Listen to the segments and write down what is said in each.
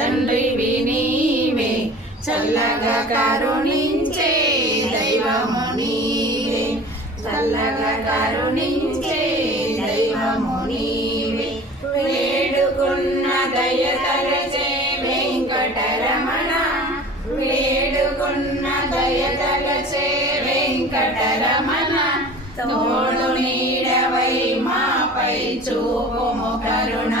తండ్రివి నీవే, చల్లగా కరుణించే దైవము నీవే, చల్లగా కరుణించే దైవము నీవే. వేడుకున్న దయతలచే వెంకటరమణ, వేడుకున్న దయతలచే వెంకటరమణ. తోడు నీడవై మాపై చూపుము కరుణ,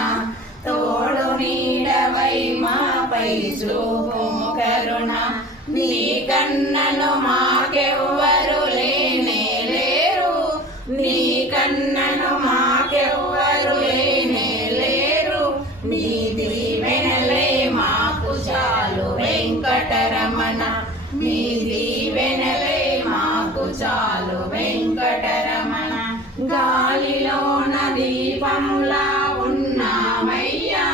తోడు నీడవై మాపై చూపుము కరుణ. నీ కన్నను మాకెవ్వరు లేనే లేరు, నీ కన్నను మాకెవ్వరు లేనే లేరు. నీ దీవెనలే మాకు చాలు వెంకటరమణ, నీ దీవెనలే మాకు చాలు వెంకటరమణ. గాలిలోన దీపంలా ఉన్నామయ్యా,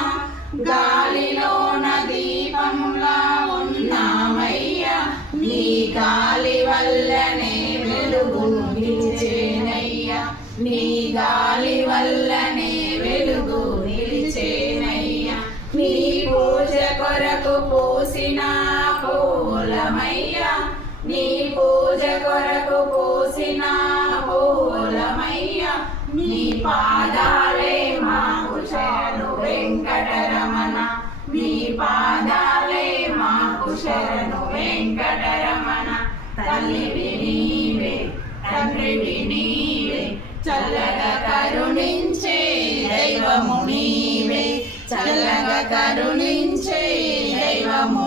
గాలిలోన దీపంలా ఉన్నామయ్యా. నీ గాలి వల్లనే వెలుగును నిలిచేనయ్యా, నీ గాలి వల్లనే వెలుగు నిలిచేనయ్యా. నీ పూజ కొరకు పూసిన పూలమయ్యా, నీ పూజ కొరకు పూసిన పూలమయ్యా. నీ పాదాలే మాకు శరణు వెంకటరమణ, నీ పాదాలే మాకు శరణు వెంకటరమణ. తల్లివి నీవే, తండ్రివి నీవే, చల్లగా కరుణించే దైవము నీవే, చల్లగా కరుణించే దైవము